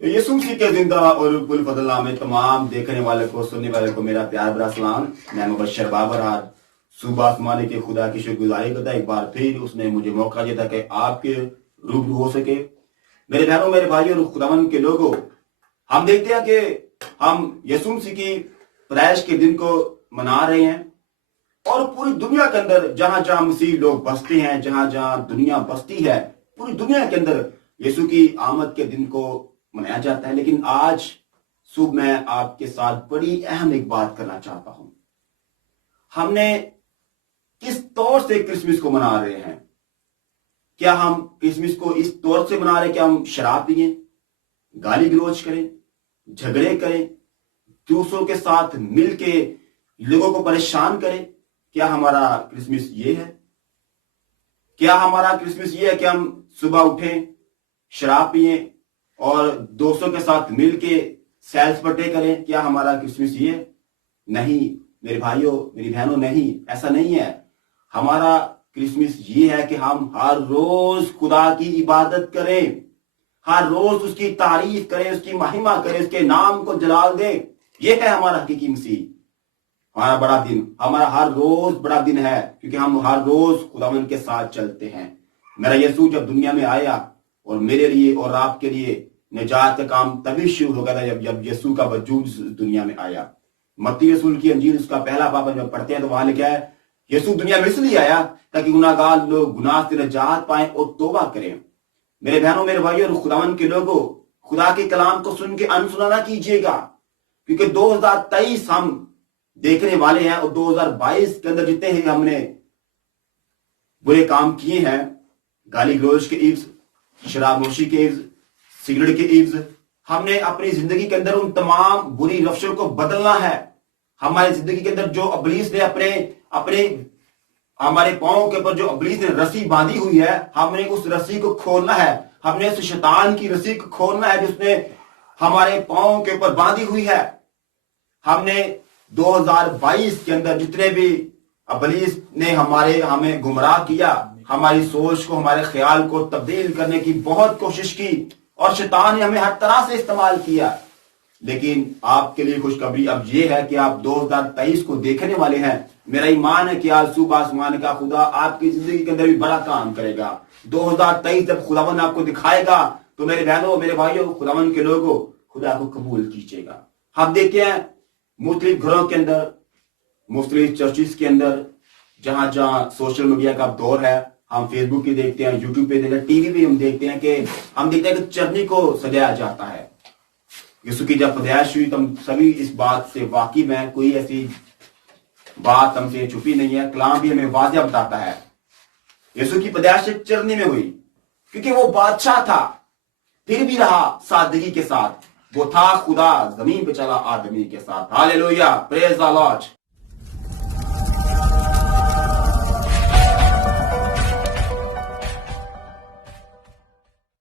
यीशु मसीह के जिंदा और कुल फजल नाम में तमाम देखने वाले को सुनने वाले को मेरा प्यार भरा सलाम। मैं मुबशर बाबर आज सुबह आसमानी के खुदा की शुक्रगुजारी करता एक बार फिर उसने मुझे मौका दिया था कि आपके रूबरू हो सके। मेरे बहनों मेरे भाइयों और खुदावन के लोगों, हम देखते हैं कि हम यीशु मसीह की पैदाइश के दिन को मना रहे हैं और पूरी दुनिया के अंदर जहां जहां मसीह लोग बसते हैं, जहां जहां दुनिया बसती है, पूरी दुनिया के अंदर यीशु की आमद के दिन को मनाया जाता है। लेकिन आज सुबह मैं आपके साथ बड़ी अहम एक बात करना चाहता हूं। हमने किस तौर से क्रिसमस को मना रहे हैं? क्या हम क्रिसमस को इस तौर से मना रहे हैं कि हम शराब पिए, गाली गलौज करें, झगड़े करें, दूसरों के साथ मिलके लोगों को परेशान करें? क्या हमारा क्रिसमस ये है? क्या हमारा क्रिसमस ये है कि हम सुबह उठें, शराब पिए और दोस्तों के साथ मिलके सैर सपाटे करें? क्या हमारा क्रिसमस ये है? नहीं मेरे भाइयों मेरी बहनों, नहीं, ऐसा नहीं है। हमारा क्रिसमस ये है कि हम हर रोज खुदा की इबादत करें, हर रोज उसकी तारीफ करें, उसकी महिमा करें, उसके नाम को जलाल दें। यह है हमारा हकीकी मसीह, हमारा बड़ा दिन। हमारा हर रोज बड़ा दिन है क्योंकि हम हर रोज खुदावंद के साथ चलते हैं। मेरा यीशु जब दुनिया में आया और मेरे लिए और आपके लिए निजात का काम तभी शुरू हो गया था जब यीशु का वजूद दुनिया में आया। मत्ती रसूल की अंजील उसका पहला बाब जब पढ़ते हैं तो वहां लिखा है यीशु दुनिया में इसलिए आया ताकि गुनाहगार लोग गुनाह से निजात पाएं और तौबा करें। मेरे बहनों मेरे भाइयों और खुदावन के लोगों, खुदा के कलाम को सुन के अनसुना ना कीजिएगा क्योंकि 2023 हम देखने वाले हैं और 2022 के अंदर जितने ही हमने बुरे काम किए हैं, गाली गलौज के इव्ज, शराबनोशी के इव्ज, सिगरेट के इव्ज, हमने अपनी जिंदगी के अंदर उन तमाम बुरी रफ्शों को बदलना है। हमारी जिंदगी के अंदर जो अबलीस ने अपने हमारे पांव के ऊपर जो अबलीस ने रस्सी बांधी हुई है, हमने उस रस्सी को खोलना है। हमने उस शैतान की रस्सी को खोलना है जिसने हमारे पांव के ऊपर बांधी हुई है। हमने 2022 के अंदर जितने भी अबलीस ने हमें गुमराह किया, हमारी सोच को, हमारे ख्याल को तब्दील करने की बहुत कोशिश की और शैतान ने हमें हर तरह से इस्तेमाल किया। लेकिन आपके लिए खुशखबरी अब यह है कि आप 2023 को देखने वाले हैं। मेरा ईमान है कि आज सुबह आसमान का खुदा आपकी जिंदगी के अंदर भी बड़ा काम करेगा। 2023 जब खुदावन आपको दिखाएगा तो मेरे बहनों मेरे भाइयों, खुदावन के लोगों, खुदा को कबूल कीजिएगा। हम देखते हैं मुख्तलिफ घरों के अंदर, मुख्तलिफ चर्चिस के अंदर, जहां जहां सोशल मीडिया का दौर है, हम फेसबुक पे देखते हैं, यूट्यूब पे देखते हैं, टीवी पे हम देखते हैं कि चरनी को सजाया जाता है। यीशु की जब पैदाइश हुई तो हम सभी इस बात से वाकिफ हैं, कोई ऐसी बात हमसे छुपी नहीं है। कलाम भी हमें वाज़िह बताता है यीशु की पैदाइश एक चरनी में हुई क्योंकि वो बादशाह था, फिर भी रहा सादगी के साथ। वो था खुदा, जमीन पे चला आदमी के साथ। Hallelujah, praise the Lord.